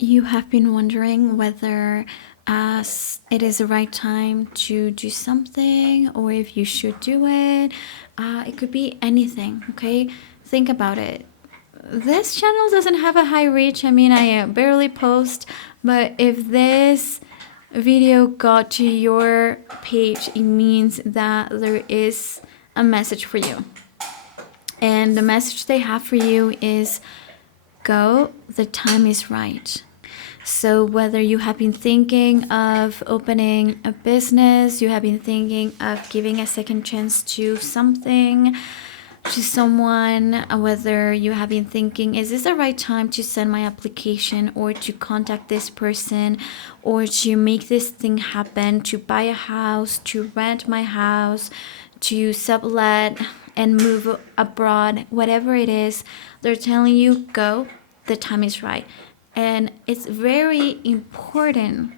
you have been wondering whether it is the right time to do something or if you should do it. It could be anything, okay? Think about it. This channel doesn't have a high reach. I mean, I barely post, but if this video got to your page, it means that there is a message for you. And the message they have for you is go, the time is right. So whether you have been thinking of opening a business, you have been thinking of giving a second chance to something, to someone, whether you have been thinking, is this the right time to send my application or to contact this person or to make this thing happen, to buy a house, to rent my house, to sublet and move abroad, whatever it is, they're telling you, go, the time is right. And it's very important,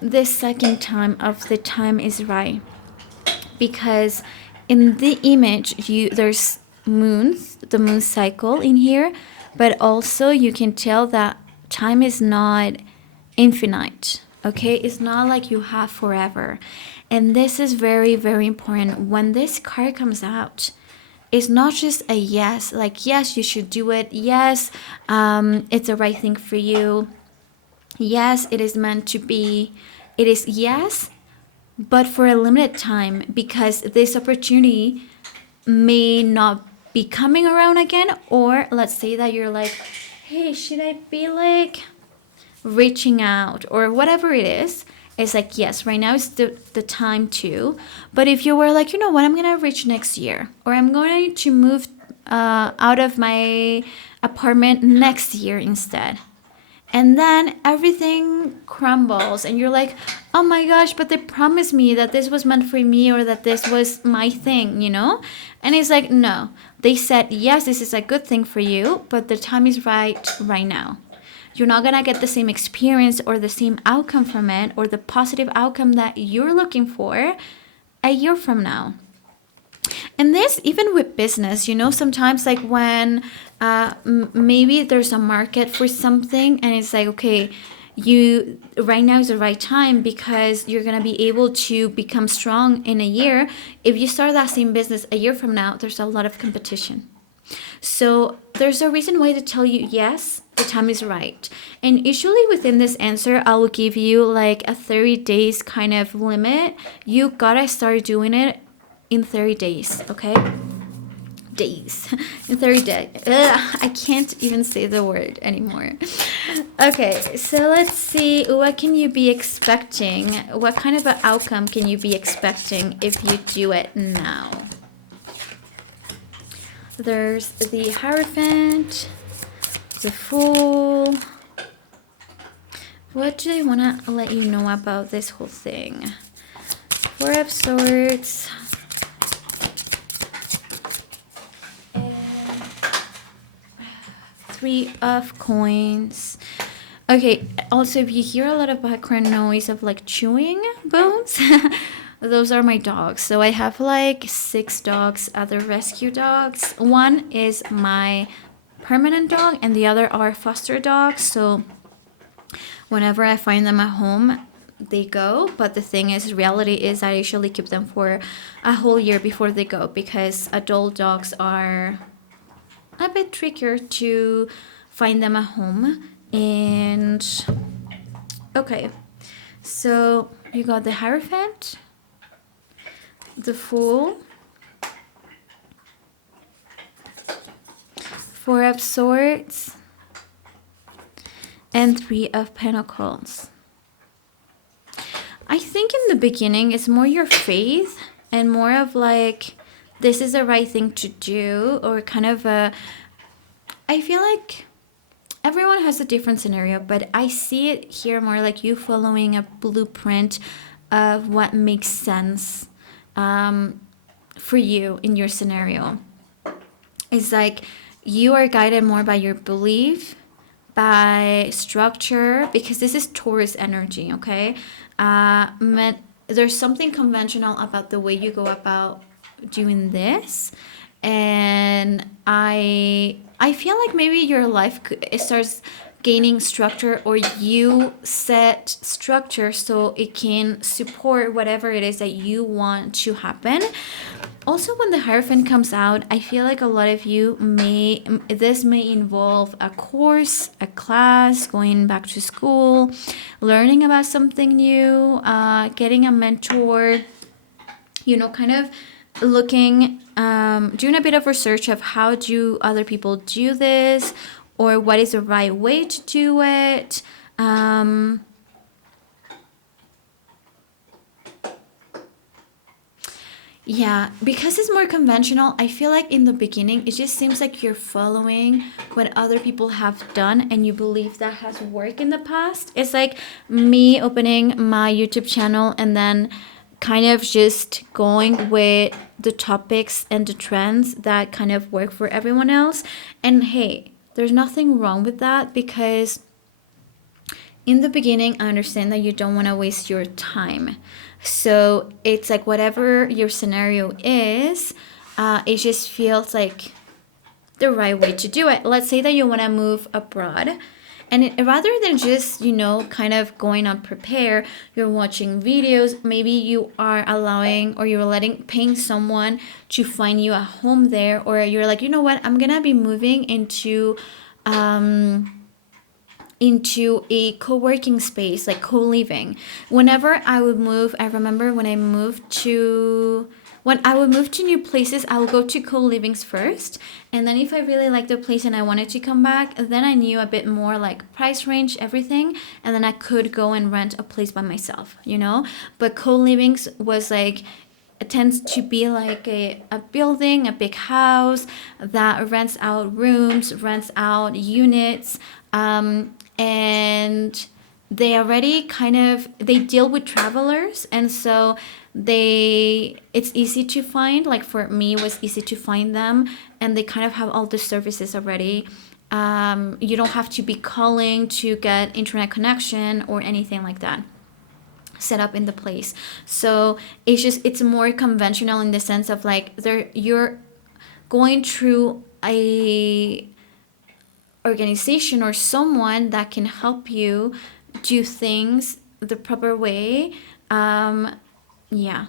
this second time of the time is right, because in the image there's moons, the moon cycle in here, but also you can tell that time is not infinite, okay? It's not like you have forever. And this is very, very important. When this card comes out, it's not just a yes, like yes, you should do it, yes, it's the right thing for you, yes, it is meant to be. It is yes, but for a limited time, because this opportunity may not be coming around again. Or let's say that you're like, hey, should I be like reaching out or whatever it is. It's like, yes, right now is the time to. But if you were like, you know what, I'm going to reach next year, or I'm going to move out of my apartment next year instead. And then everything crumbles and you're like, oh my gosh, but they promised me that this was meant for me or that this was my thing, you know? And it's like, no, they said, yes, this is a good thing for you, but the time is right now. You're not gonna get the same experience or the same outcome from it or the positive outcome that you're looking for a year from now. And this, even with business, you know, sometimes like when maybe there's a market for something and it's like, okay, you right now is the right time because you're gonna be able to become strong in a year. If you start that same business a year from now, there's a lot of competition. So there's a reason why to tell you, yes, the time is right. And usually within this answer, I will give you like a 30 days kind of limit. You gotta start doing it in 30 days, okay? Days. In 30 days. I can't even say the word anymore. Okay, so let's see, what can you be expecting? What kind of an outcome can you be expecting if you do it now? There's the Hierophant, the Fool. What do they want to let you know about this whole thing? Four of Swords. And Three of Coins. Okay, also if you hear a lot of background noise of like chewing bones, those are my dogs. So I have like 6 dogs, other rescue dogs. One is my permanent dog and the other are foster dogs. So whenever I find them at home, they go. But the thing is, reality is I usually keep them for a whole year before they go, because adult dogs are a bit trickier to find them at home. And okay, so you got the Hierophant, the Fool, Four of Swords, and Three of Pentacles. I think in the beginning it's more your faith and more of like, this is the right thing to do, or kind of a, I feel like everyone has a different scenario, but I see it here more like you following a blueprint of what makes sense for you in your scenario. It's like you are guided more by your belief, by structure, because this is Taurus energy, okay? There's something conventional about the way you go about doing this, and I feel like maybe your life it starts gaining structure, or you set structure so it can support whatever it is that you want to happen. Also, when the Hierophant comes out, I feel like a lot of you this may involve a course, a class, going back to school, learning about something new, getting a mentor, kind of looking, doing a bit of research of how do other people do this, or what is the right way to do it. Yeah, because it's more conventional, I feel like in the beginning, it just seems like you're following what other people have done and you believe that has worked in the past. It's like me opening my YouTube channel and then kind of just going with the topics and the trends that kind of work for everyone else. And hey, there's nothing wrong with that, because in the beginning, I understand that you don't want to waste your time. So it's like whatever your scenario is, it just feels like the right way to do it. Let's say that you want to move abroad. And rather than just, kind of going on prepare, you're watching videos. Maybe you are allowing, or you're paying someone to find you a home there. Or you're like, you know what, I'm going to be moving into a co-working space, like co-living. Whenever I would move, I remember when I would move to new places, I would go to co-livings first, and then if I really liked the place and I wanted to come back, then I knew a bit more like price range, everything, and then I could go and rent a place by myself, But co-livings was like, it tends to be like a building, a big house that rents out rooms, rents out units, and they already they deal with travelers, and so it's easy to find. Like for me, it was easy to find them, and they kind of have all the services already. You don't have to be calling to get internet connection or anything like that set up in the place. So it's more conventional in the sense of like you're going through a organization or someone that can help you do things the proper way. Yeah.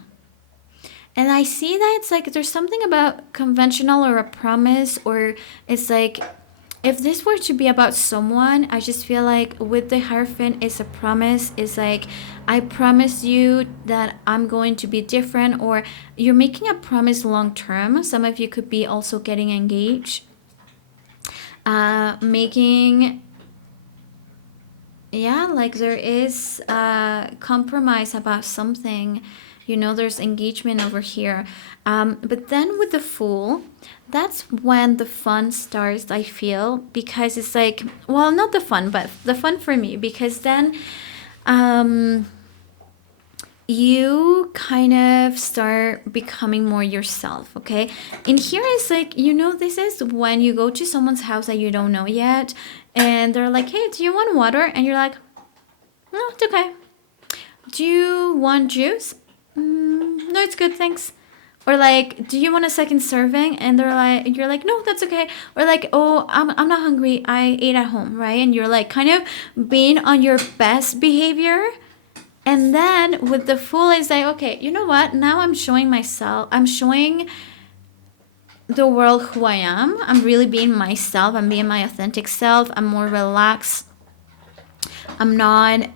And I see that it's like there's something about conventional or a promise, or it's like if this were to be about someone, I just feel like with the Hierophant, it's a promise. It's like, I promise you that I'm going to be different, or you're making a promise long term. Some of you could be also getting engaged. Like there is a compromise about something, there's engagement over here. But then with the Fool, that's when the fun starts, I feel, because it's like, well, not the fun, but the fun for me, because then you kind of start becoming more yourself, okay? And here is like, this is when you go to someone's house that you don't know yet, and they're like, hey, do you want water? And you're like, no, it's okay. Do you want juice? No, it's good, thanks. Or like, do you want a second serving? And you're like, no, that's okay. Or like, oh, I'm not hungry, I ate at home, right? And you're like kind of being on your best behavior. And then with the Fool, it's like, okay, you know what? Now I'm showing the world who I am. I'm really being myself. I'm being my authentic self. I'm more relaxed. I'm not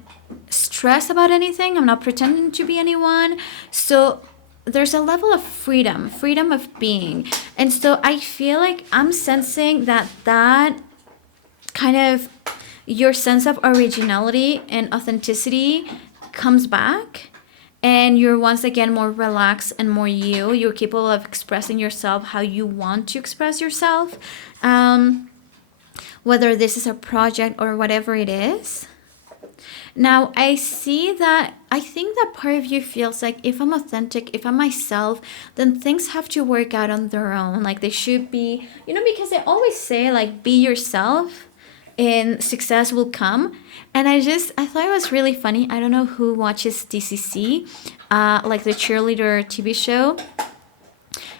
stressed about anything. I'm not pretending to be anyone. So there's a level of freedom of being. And so I feel like I'm sensing that kind of your sense of originality and authenticity comes back, and you're once again more relaxed and more you. You're capable of expressing yourself how you want to express yourself, whether this is a project or whatever it is. Now, I think that part of you feels like if I'm authentic, if I'm myself, then things have to work out on their own. Like they should be, because they always say like, be yourself and success will come. And I thought it was really funny. I don't know who watches DCC, like the cheerleader TV show.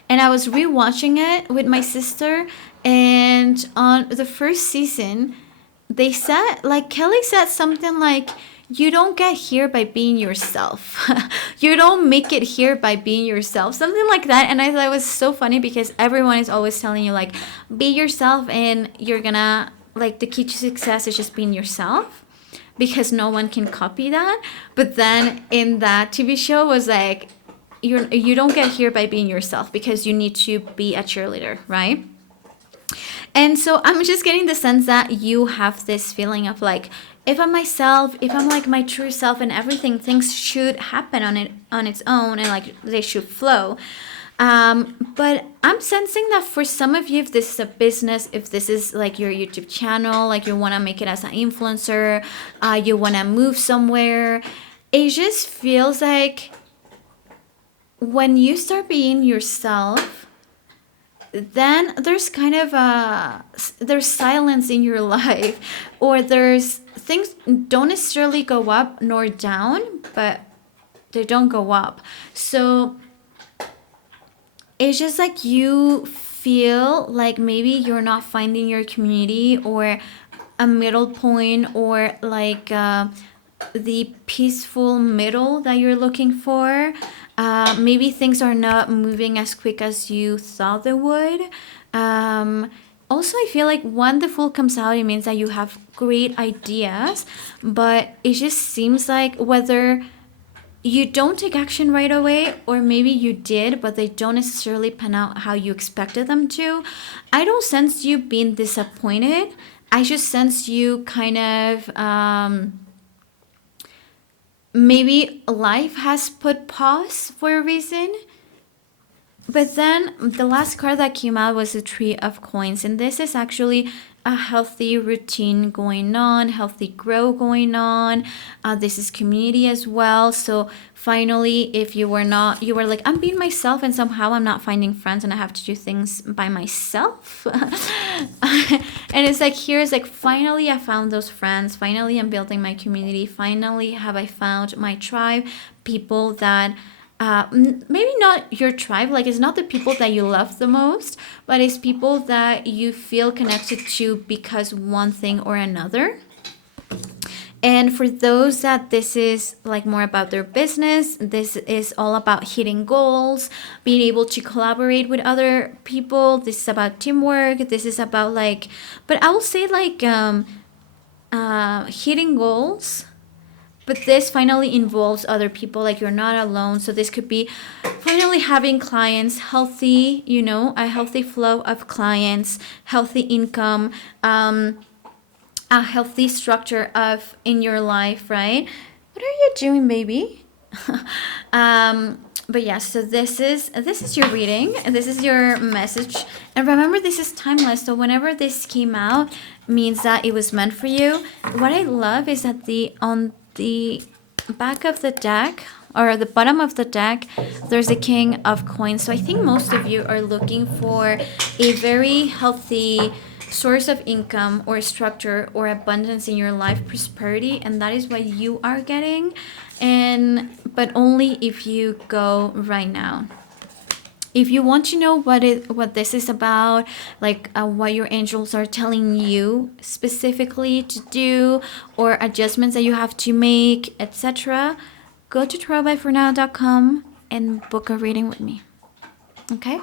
And I was rewatching it with my sister. And on the first season, they said, like Kelly said something like, you don't get here by being yourself. You don't make it here by being yourself. Something like that. And I thought it was so funny because everyone is always telling you, like, be yourself and you're gonna, like, the key to success is just being yourself because no one can copy that. But then in that TV show was like, you don't get here by being yourself because you need to be a cheerleader, right? And so I'm just getting the sense that you have this feeling of like, if I'm myself, if I'm like my true self and everything, things should happen on its own and like they should flow. But I'm sensing that for some of you, if this is a business, if this is like your YouTube channel, like you want to make it as an influencer, you want to move somewhere, it just feels like when you start being yourself, then there's kind of there's silence in your life, or there's things don't necessarily go up nor down, but they don't go up. So it's just like you feel like maybe you're not finding your community or a middle point, or like the peaceful middle that you're looking for. Maybe things are not moving as quick as you thought they would. Also, I feel like when the Fool comes out, it means that you have great ideas, but it just seems like whether you don't take action right away, or maybe you did, but they don't necessarily pan out how you expected them to. I don't sense you being disappointed. I just sense you kind of maybe life has put pause for a reason. But then the last card that came out was the Three of Coins, and this is actually a healthy routine going on, healthy grow going on. This is community as well. So finally, if you were not, you were like, I'm being myself and somehow I'm not finding friends and I have to do things by myself. And it's like, here's like, finally I found those friends. Finally, I'm building my community. Finally, have I found my tribe, people that maybe not your tribe, like it's not the people that you love the most, but it's people that you feel connected to because one thing or another. And for those that this is like more about their business, this is all about hitting goals, being able to collaborate with other people. This is about teamwork. This is about like, but I will say like hitting goals. But this finally involves other people, like you're not alone. So this could be finally having clients, healthy, a healthy flow of clients, healthy income, a healthy structure of in your life, right? What are you doing, baby? But yeah, so this is your reading, and this is your message. And remember, this is timeless. So whenever this came out, means that it was meant for you. What I love is that on the back of the deck, or the bottom of the deck, there's a King of Coins. So I think most of you are looking for a very healthy source of income or structure or abundance in your life, prosperity, and that is what you are getting, but only if you go right now. If you want to know what this is about, like what your angels are telling you specifically to do, or adjustments that you have to make, etc., go to tarotbyfornow.com and book a reading with me. Okay?